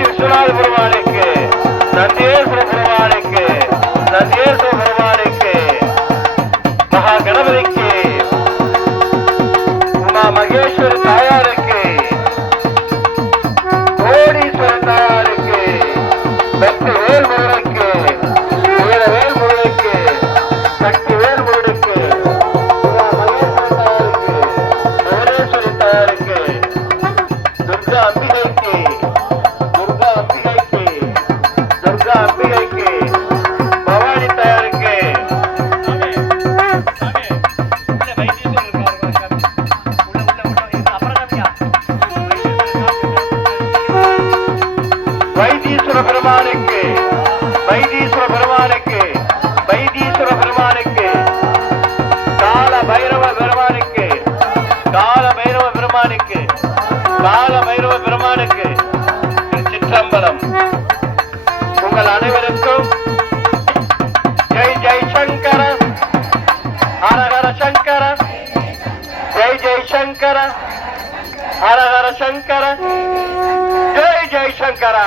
விஸ்வநாத பெருமானுக்கு நந்தேஸ்வர பெருமானுக்கு நந்தேஸ்வர தாயாருக்கு கோடீஸ்வரன் தாயாருக்கு வெற்றி வேல் முருகனுக்கு வீர வேல் முருகனுக்கு சக்தி வேல் முருகனுக்கு உமா மகேஸ்வரன் தாயாருக்கு புவனேஸ்வரி தாயாருக்கு துர்கா அம்பிகைக்கு துர்கா அம்பிகைக்கு துர்கா அம்பிகைக்கு வைத்தீஸ்வர பெருமானுக்கு வைத்தீஸ்வர பெருமானுக்கு வைத்தீஸ்வர பெருமானுக்கு கால பைரவ பெருமானுக்கு கால பைரவ பெருமானுக்கு கால பைரவ பெருமானுக்கு சிற்றம்பலம் உங்கள் அனைவருக்கும் ஜெய் ஜெய் சங்கர ஹரஹர சங்கர ஜெய் ஜெய் சங்கர ஹரஹர சங்கர ஜெய் ஜெய் சங்கரா.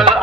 உங்கள்